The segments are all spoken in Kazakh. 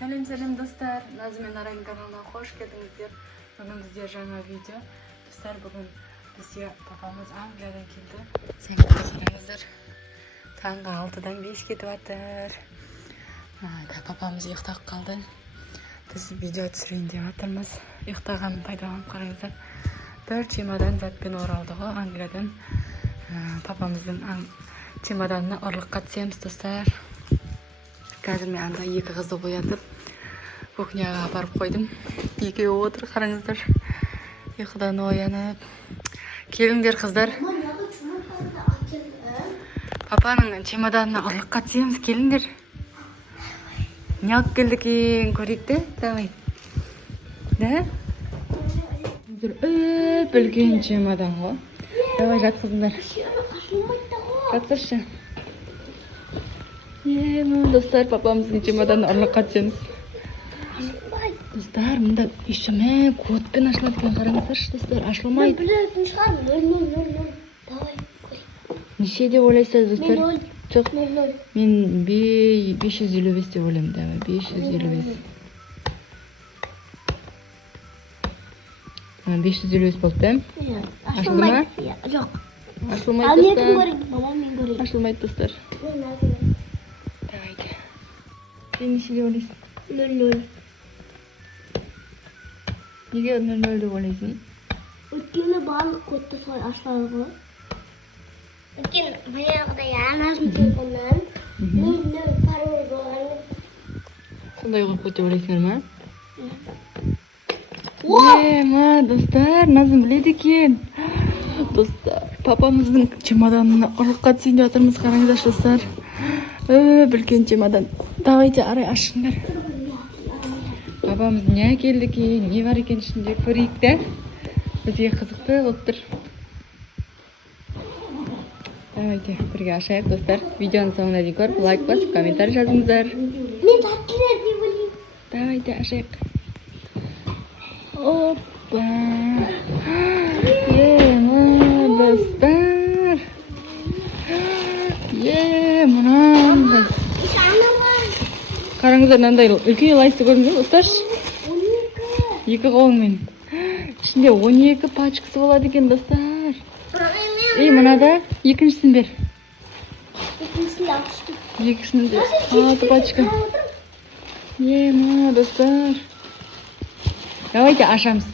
Selam dostlar. Nazım Enaray'ın kanalına hoş geldinizler. Bugün bizde жаңа video. Dostlar bugün bizde papamız Angliya'dan geldi. Saatga qarangizlar. Tang'i 6'dan 5 ketyaptir. Papamız uxtab qoldi. Biz video tushirayın deb atirmiz. Uxtagan foydalanib qarangizlar. 4 чемодан затпен оралдыгы Англиядан. Papamыздың чемоданына ұрлыққа түсеміз достар. Қазір мен анда екі қызды оятып кухняға апарып қойдым. Екеуі отыр, қараңыздар. Ұйқыдан оянып. Келіңдер қыздар. Папаның чемоданына ұрлыққа түсеміз, келіңдер. Не алып келдік ең көрейік те? Давай. Да? Үлкен чемодан ғой. Давай жатқызыңдар. Жатқызшы. Достар, папамыздың чемоданын ұрлыққа түсеміз. Достар, мұнда үйшіме кодпен ашылады екен, қараңыздаршы, достар, ашылмайды. Білетін шығар, 000. Давай, көрейік. Неше деп ойлайсыз, достар? 0. Жоқ, 0. мен 555 деп ойлаймын, давай, 555. 555 болды, да? Ашылмайды. Жоқ. Ашылмайды, Ал мен достар. көрейін, мама мен көрейін. Ашылмайды, достар. Давайте. Сен неше деп ойлайсың? 0. Неге 0 деп ойлайсың? Өйткені барлық кодты солай ашылады ғой. Өйткені баяғыдай анасының телефонынан 0 пароль болған. Сондай қорқып деп ойлайсыңдар ма? Ма, достар, Назым біледі екен. Достар, папамыздың чемоданына ұрлыққа түсейін деп жатырмыз, қараңыздаршы достар. Үлкен чемодан. Давайте арай ашыңдар. Папамыз не әкелді екен, не бар екен ішінде көрейік те. Бізге қызықты болып тұр. Давайте бірге ашайық достар. Видеоның соңына дейін көріп, лайк басып, комментарий жазыңыздар. Мен тәттілер деп ойлаймын. Давайте ашайық. Опа! Достар! Мынандай. Қараңыздар, мынандай үлкен лайсты көрдіңіз бе, достар? 12. Екі қолыңмен. Ішінде 12 пачкасы болады екен, достар. Мынада екіншісін бер. Екіншісінде 6 пачка. Достар. Давайте ашамыз.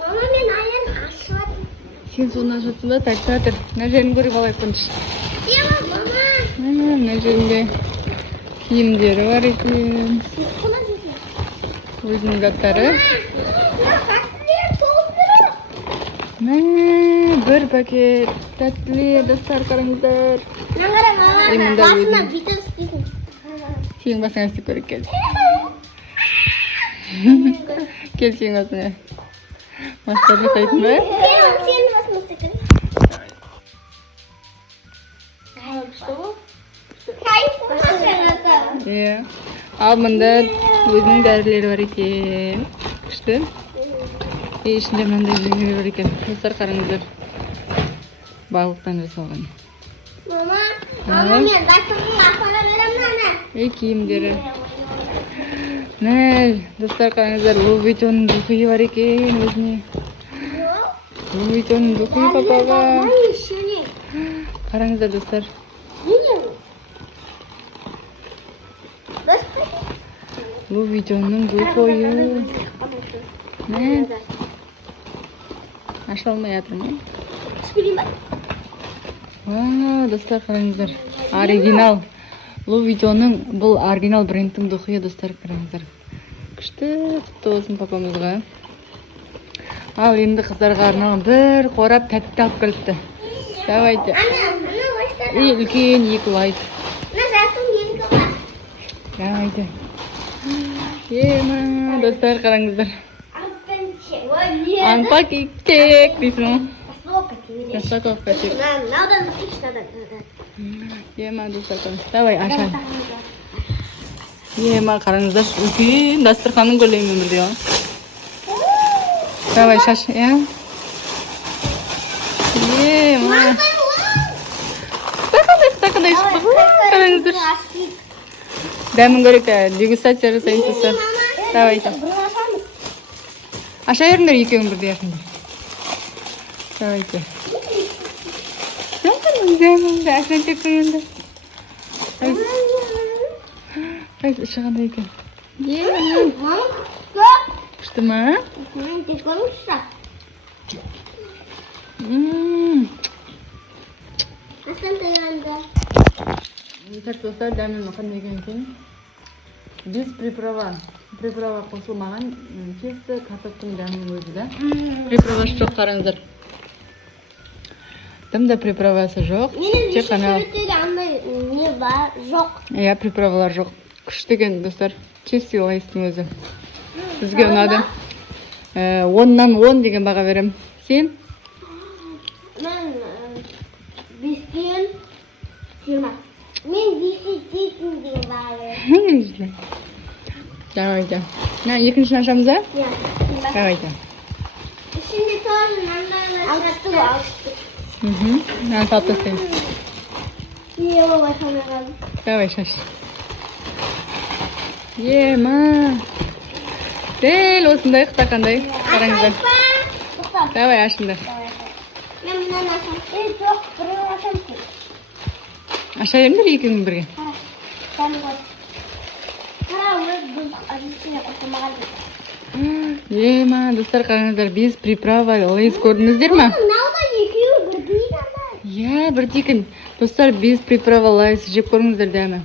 Мама, мен аян ашылады. Сен соны ашатсың да, так тұр. Мына жерін көріп алайық қоншы. Мама. Мына жерінде киімдері бар екен. Өзінің заттары. Бір пакет тәттілер, достар, қараңыздар. Басына бүйтіп істейсің. Сенің басыңа істеп көрейік, кел. Кел сенің басыңа. Мастар жасайтын ба? Сенің басына істеп көрейік. Ал мұнда өзінің дәрілері бар екен. Күшті. Ішінде мынандай жеңілер бар екен. Достар, қараңыздар. Балықтан жасалған. Мама, мен дайсыңның апара беремін, Киімдері. Достар, қараңыздар, Луи Виттонның духи бар екен өзіне. Луи Виттонның духи папаға. Қараңыздар, достар. Луи Виттонның духойы. Аша алмай жатырмын. Достар, қараңыздар. Оригинал. Луи Виттонның бұл оригинал брендтің духи, достар, қараңыздар. Күшті, құтты болсын папамызға. Ал енді қыздарға арналған бір қорап тәтті алып келіпті. Давайте. Үлкен 2 лайс. Давайте. Достар, қараңыздар. Анпаки кек дейсің ғой. Распаковка кек. Достар, қараңыздар. Давай, ашайын. Қараңыздар, үлкен дастарханның көлемі өмірде ғой. Давай, шаш, Қандай шықты, қараңыздар. дәмін көрейік, дегустация жасаймыз достар. Давайте. Аша беріңдер, екеуің бірдей еріңдер. Давайте. Дәмімді ашынан тек қойынды. Қайсы шығандай екен. Күшті ма? Достар, дәмін қандай екен. Без приправа қосылмаған чисто картоптың дәмінің өзі да. Приправасы жоқ, қараңыздар. Дымда приправасы жоқ. Тек қана не бар, жоқ. Иә, приправалар жоқ. Күшті екен достар. Чисто лайстың өзі. Бізге ұнады. 10-нан 10 деген баға берем. Сен? Мен 5-тен 20. Мен 10-тен деген баға берем. Давайте. Екіншін ашамыз, да? Иә. Давайте. İçinde тоже надо ನಾನು салып тастаймын. Давай, шаш. Ема. Дәл осындай қытақандай. Қараңыздар. Давай, ашыңдар. Мен мынаны ашам. Жоқ, біреу ашам. Аша беріңдер екеуің бірге. Ема, достар, қараңыздар, без приправа лейс көрдіңіздер ма? Иә, бірдей екен. Достар, без приправа лейс жеп көріңіздер дәмі.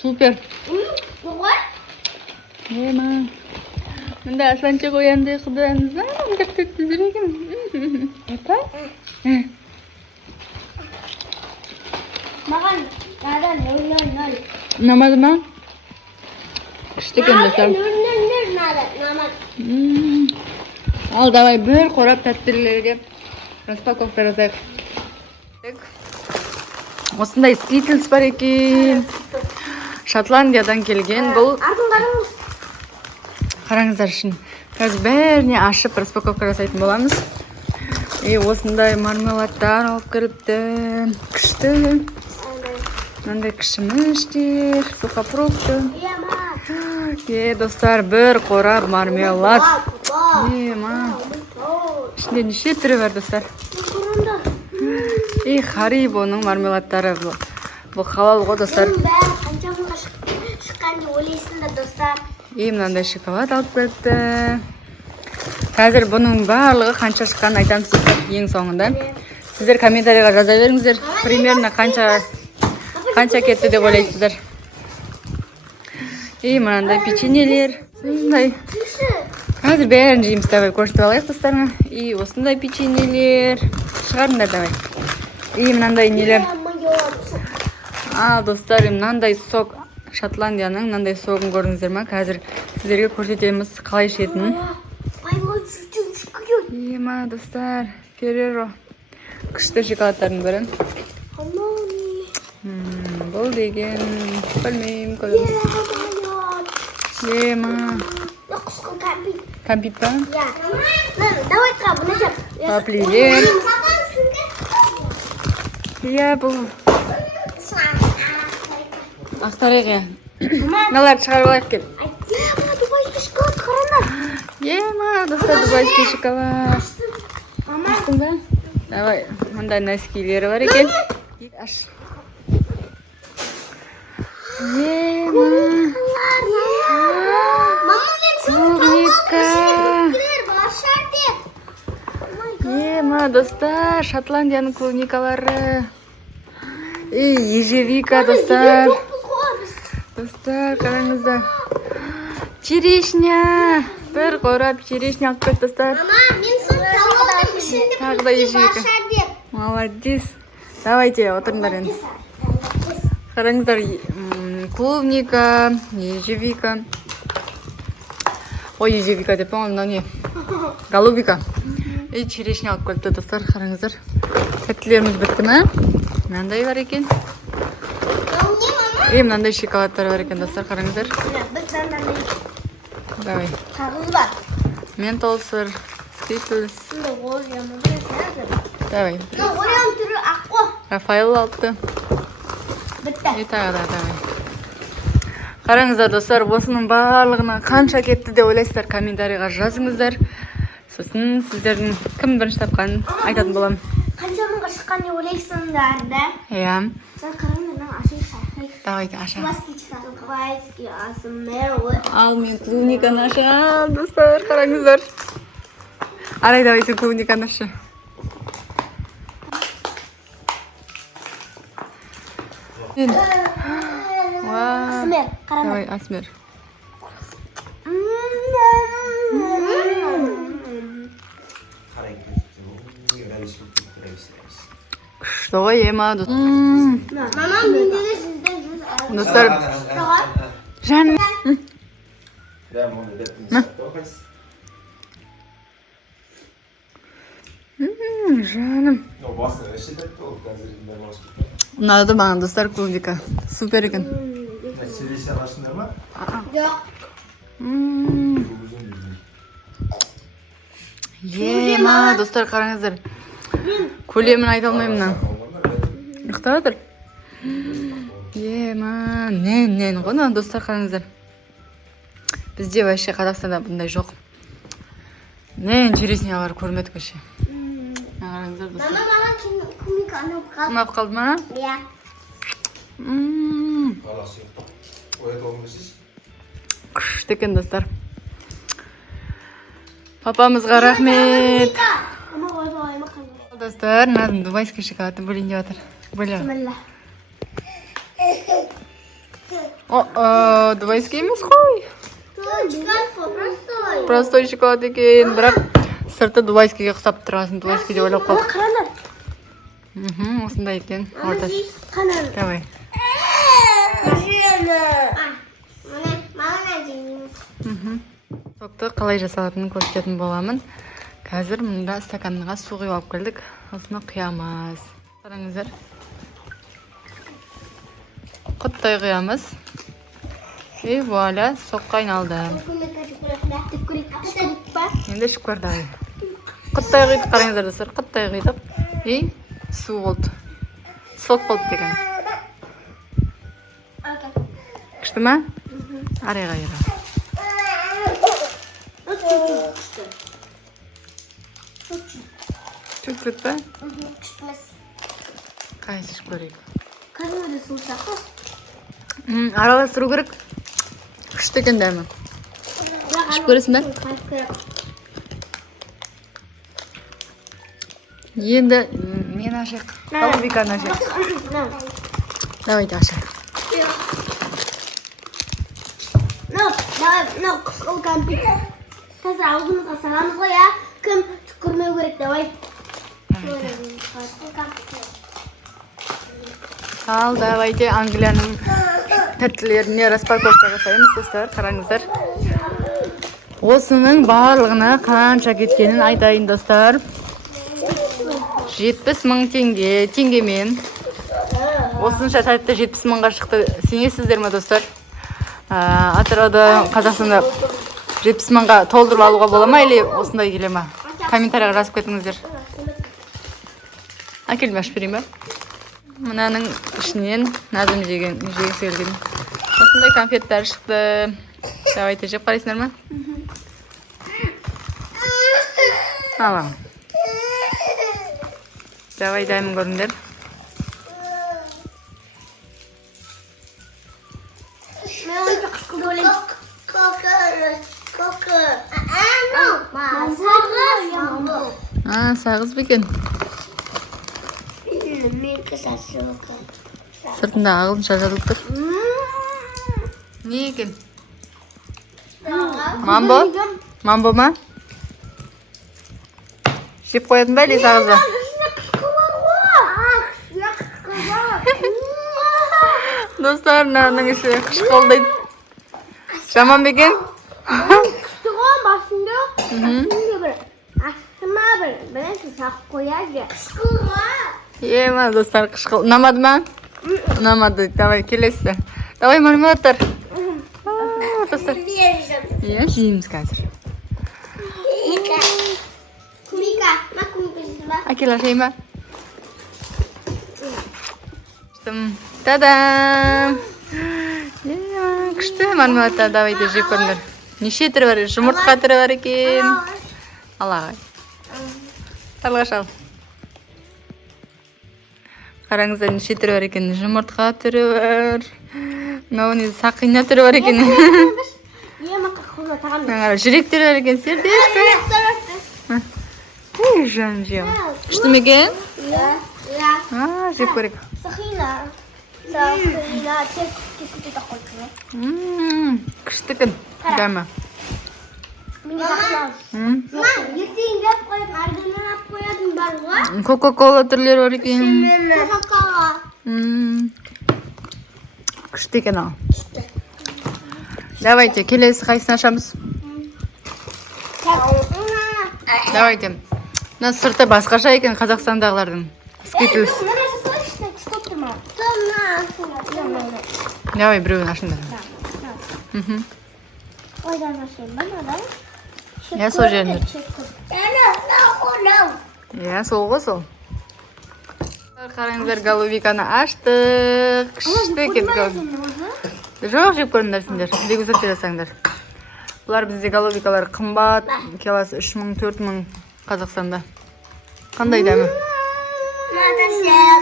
Супер. Ема. Мында Асланча қоянды құдаңызда. Мұндап көттіздер екен. Апа? Маған надан 0-0. Намазы ма? Күшті екен достар. 0-0 намаз. Ал, давай бір қорап тәттілерге распаковка жасайық. Осындай скитлс бар екен. Шотландиядан келген бұл. Қараңыздар үшін. Қазір бәріне ашып распаковка жасайтын боламыз. Осындай мармеладтар алып кіріпті. Күшті. Мынандай кішіміштер, сухофрукты. Достар, бір қорап мармелад. Ішінде неше түрі бар, достар. Харибоның мармеладтары бұл халал ғой, достар. Қаншамға шыққанды ойлайсыңдар, достар. Мынандай шоколад алып келіпті. Қазір бұның барлығы қанша шыққанын айтамыз достар, ең соңында. Сіздер комментарийға жаза беріңіздер. Примерно қанша кетті деп ойлайсыздар. Мынандай печеньелер. Қазір бәрін жейміз, давай көрсетіп алайық достарына. Осындай печеньелер. Шығарыңдар, давай. Мынандай нелер. Ал, достар, мынандай сок. Шотландияның мынандай согын көрдіңіздер ма? Қазір сіздерге көрсетеміз қалай ішетінін. Достар, Ferrero. Күшті шоколадтардың бірі. Бұл деген, білмеймін, көріңіз. Кәмпит па? Паплилер. Бұл ақтарайық, Мыналарды шығарып алайық кел. Дубайский шоколад қараңдар. Достар, дубайский шоколад. Аштың ба? Давай, мындай носкилері бар екен. Аш. Достар, Шотландияның клубникалары. Ежевика, достар. Достар, қараңыздар. Черешня. Бір қорап черешня алып кет, достар. Тағы да ежевика. Молодец. Давайте, отырыңдар енді. Қараңыздар, клубника, ежевика. Ой, ежевика деп мына не? Голубика. Черешня алып келді, достар, қараңыздар. Тәттілеріміз бітті ме? Мынандай бар екен. Мынандай шоколадтар бар екен, достар, қараңыздар. Давай. Қағыз бар. Ментолсыр, Skittles. Давай. Ореоның түрі ақ қой. Рафаэл алыпты. Bitti. Давай. Қараңыздар достар, осының барлығына қанша кетті деп ойлайсыздар, комментарийға жазыңыздар. Сосын сіздердің кім бірінші тапқанын айтатын боламын. Қанша мыңға шыққан деп ойлайсыңдар да? Иә. Қараңдар, мен ашайын. Давайте аша. Двайский асмер. Ал мен клубниканы ашам, достар, қараңыздар. Арай, давай сен клубниканы ашы. Асмер, қараңдар. Давай, асмер. Күшті ғой, ема. Мамам менде де сізден жүз алып. Достар, жаным. Жаным. Ұнады маған достар клубника. Супер екен. Жоқ. Ема, достар қараңыздар. Көлемін айта алмаймын. Ұқтадыр. Ема, нен ғой, достар қараңыздар. Бізде вообще Қазақстанда бұндай жоқ. Нен чересіне бар көрмедік вообще. Қараңыздар достар. Маған клубника анау қалды. Ұнап қалды ма? Иә. Күшті екен достар. Папамызға рахмет. Достар, Назым дубайский шоколатын бөлейін деп жатыр. Бөлем. Дубайский емес қой. Простой шоколад екен, бірақ сырты дубайскийге ұқсап тұрғасын. Дубайский деп ойлап қалдық. Қараңдар. Осындай екен. Ортасы. Давай. Сокты қалай жасалатынын көрсететін боламын. Қазір мұнда стаканға су құйып алып келдік. Осыны құямыз. Қараңыздар. Құттай құямыз. И вуаля, соққа айналды. Енді шүкір давай. Құттай құйдық, қараңыздар достар. Құттай құйдық. И су болды. Сок болды деген. Күшті ма? Арайға ера. Чуть-чуть па? Қайсыш көрейік. Қараңдар сусақ. Араластыру керек. Күшті екен дәмі. Ішіп көресің бе? Енді мен ашайық. Қалбиканы ашайық. Давайте ашайық. Мынау қысқылған қазір аузымызға саламыз ғой, а? Кім түкірмеу керек, давай. Ал, давайте Англияның тәттілеріне распаковка жасаймыз, достар, қараңыздар. Осының барлығына қанша кеткенін айтайын, достар. 70 мың теңгемен. Осынша тәтті 70 мыңға шықты. Сенесіздер ме, достар? Атырауда, Қазақстанда 70 мыңға толдырып алуға бола ма, или осындай келе ма? Комментарийға жазып кетіңіздер. Әкеліп ашып берейін ба? Мынаның ішінен Назым жегісі келген. Осындай конфеттер шықты. Давайте жеп қарайсыңдар ма? Алам. Давай дайым көріңдер. Мен оны қышқылды ойлайым. Сағыз бекен. Сыртында ағылшынша жазылып тұр. Не екен? Мамбо? Мамбо ма? Жеп қоятын ба, или сағызба? Достар, мынаның іші қышқылдайды. Жаман бекен? Күшті ғой, басында. Астыма бірінші сақ қояды. Қышқылға. Ема, достар, қышқыл. Ұнамады ма? Ұнамады. Давай, келесі. Давай, мармелаттар. Достар. Иә, жейміз қазір. Кумика. Ма кумика жейсің ба? Әкел ашайын ба? Та-дам! Күшті мармелад, давайте жеп көріңдер. Неше түрі бар? Жұмыртқа түрі бар екен. Ал ағай. Қарлығаш ал. Қараңыздар, неше түрі бар екен. Жұмыртқа түрі бар. Мынау не сақина түрі бар екен. Жүрек түрі бар екен. Сердечко. Жан жем. Күшті ме екен? Жеп көрейік. Күшті күн. Дәмі. Кока-кола түрлері бар екен. Күшті екен ал. Давайте, келесі қайсысын ашамыз. Давайте. Мына сырты басқаша екен Қазақстандағылардың. Скитлс. Давай, біреуін ашыңдар. Я сол жерінде. Я сол ғой сол. Қараңыздар, голубиканы аштық. Күшті екен голубика. Жоқ, жеп көріңдер сендер. Дегустация жасаңдар. Бұлар бізде голубикалар қымбат. Келасы 3000-4000 Қазақстанда. Қандай дәмі?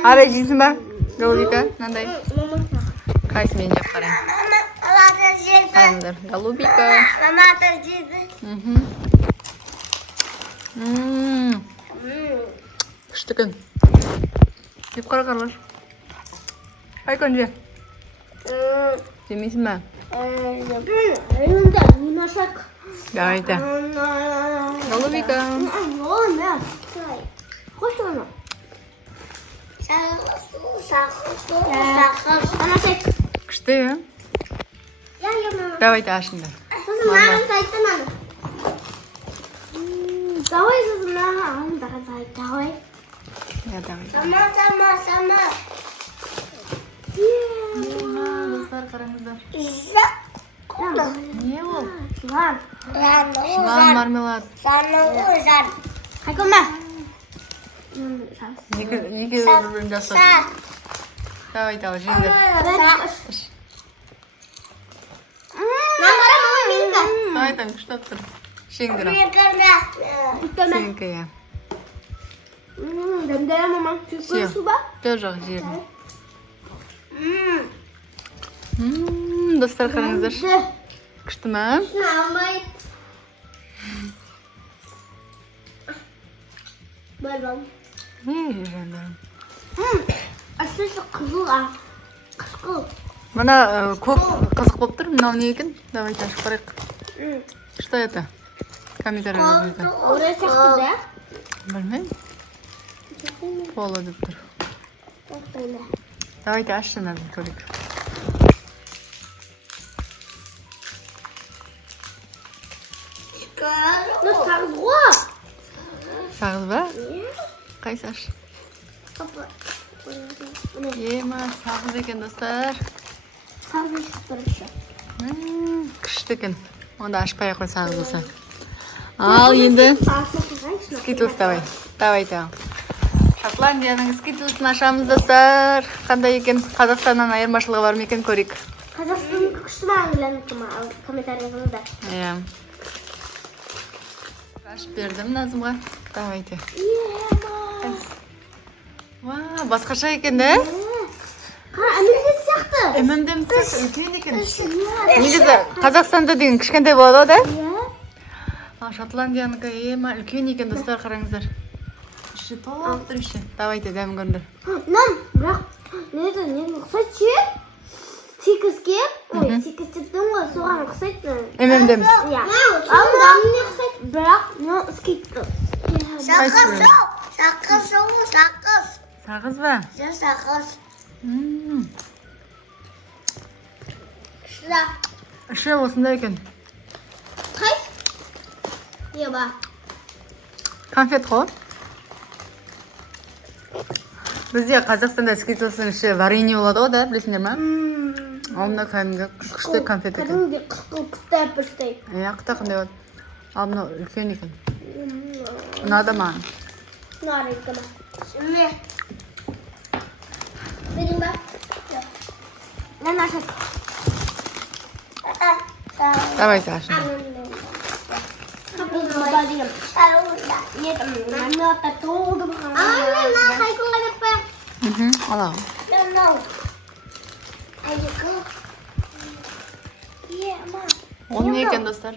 Арай жейсің ба? Голубика, мынандай. Қайсы мен жеп қарайын. Қараңдар, голубика. Күшті күн. Жеп қара қарлаш. Айкон же. Жемейсің ба? Давайте. Голубика. Күшті, е? Давайте ашыңдар. Давай, давай. Я давай. Сама. Достар, қараңыздар. Не ол? Жылан мармелад. Қайкөмә. Екі бірін жасыр. Давайте ал, жеңдер. Давайте, күшті тұр. Жеңдер ал. Сенікі, я. Дәмдері мамам. Все. Жоқ, жерін. Достар, қараңыздар. Күшті ма? Жандарым. Әсіресе қызыл. Мына көк қызық болып тұр. Мынау не екен? Давайте ашып қарайық. Что это? Комментарий жазыңыздар. Орай сияқты да? Білмеймін. Поло деп тұр. Давайте ашшына бір көрейік. Сағыз ғой. Сағыз ба? Қайсы аш? Ема, сағыз екен, достар. Сағыз ешіп тұрышы. Күшті екен. Онда ашпай қой сағыз болса. Ал енді скитлс давай. Давайте ал. Шотландияның скитлсын ашамыз, достар. Қандай екен? Қазақстаннан айырмашылығы бар ма екен, көрейік. Қазақстанның күшті маңызланы комментарий жазыңыздар. Иә. Ашып бердім Назымға. Давайте. Ва, басқаша екен, да? Әмірден сияқты. Әмірден сияқты, үлкен екен. Негізі Қазақстанда деген кішкентай болады, да? Ал Шотландияныкі ема үлкен екен, достар, қараңыздар. Іші толып тұр іші. Давайте, дәмін көріңдер. Нан, бірақ не ұқсайды ше? Секізге, секіз тіптің ғой, соған ұқсайды. Әмірдеміз. Ал дамын ұқсайды, бірақ ұскейді. Сағыз ба? Сағыз. Іші осында екен. Қай? Еба. Конфет қой. Бізде Қазақстанда скитлстың іші варенье болады ғой, да? Білесіңдер ма? Алдында кәдімгі күшті конфет екен. Кәдімгі қытай піштай. Иә, қытай қандай болады. Ал мынау үлкен екен. Ұнады маған. Ұнады екен. Берің ба? наших. Давай, Саша. Al. O ne ekan dostlar?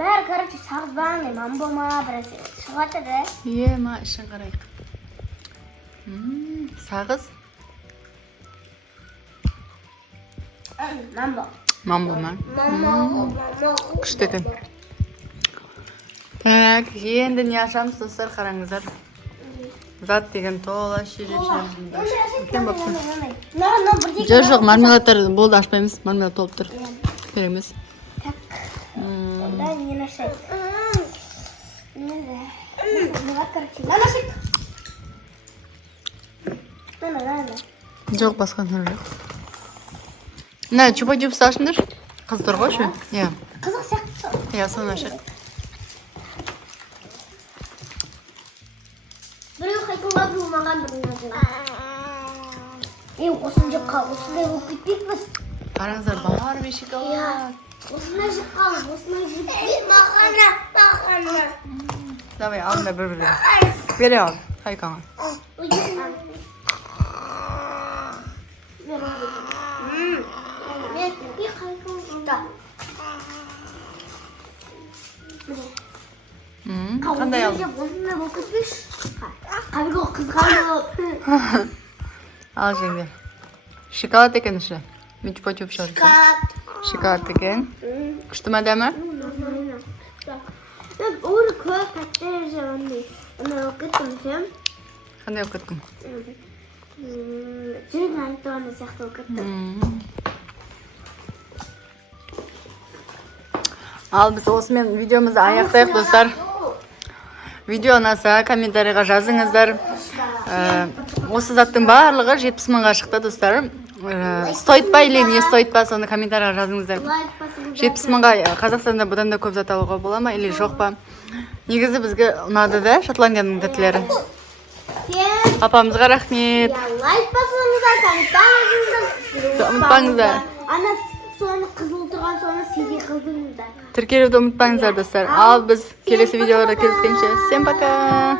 Бәрі, короче, сағызбан, мам болма, біресе шығаты да. Ма, ішін қарайық. Сағыз? Мамбо. Мамбо ма? Мамбо. Күшті екен. Так, енді не ашамыз достар, қараңыздар. Зат деген тола шешеміздің. Үлкен бапсын. Жоқ, мармеладтар болды, ашпаймыз. Мармелад толып тұр. Береміз. Да, не нашить. Жоқ, басқан жоқ. На, чупа-чупс ашыңдар. Қыздар ғой ше? Иә. Қызық сияқты. Иә, соны ашыр. Біреу қайтуға болмаған бірін осыны жаққа, осындай болып кетпейікпіз. Қараңыздар, бар ме шоколад? Осындай жаққа, осындай жетпейік. Мақана. Давай, алын да бір-бірі. Бере ал, қайқаңа. Қандай алдың? Осындай болып кетпейш. Қабиға қызғанып. Ал жеңдер. Шоколад екен іші. Мен чупа-чуп шығарып. Шоколад екен. Күшті ма дәмі? Оны көп қатты ондай. Оны оқыттым ше. Қандай оқыттың? Жүрген антуаны сияқты оқыттым. Ал біз осымен видеомызды аяқтайық достар. Видео ұнаса комментарийға жазыңыздар. Осы заттың барлығы 70 мыңға шықты достар. Стоит па или не стоит па, соны комментарийға жазыңыздар. 70 мыңға Қазақстанда бұдан да көп зат алуға бола ма или жоқ па? Негізі бізге ұнады да Шотландияның тәттілері. Папамызға рахмет. Лайк басыңыздар, комментарий Ұмытпаңыздар. Ана соны қызыл тұрған соны сиге қылдыңыздар. Тіркелуді ұмытпаңыздар достар. Ал біз келесі видеоларда кездескенше. Всем пока.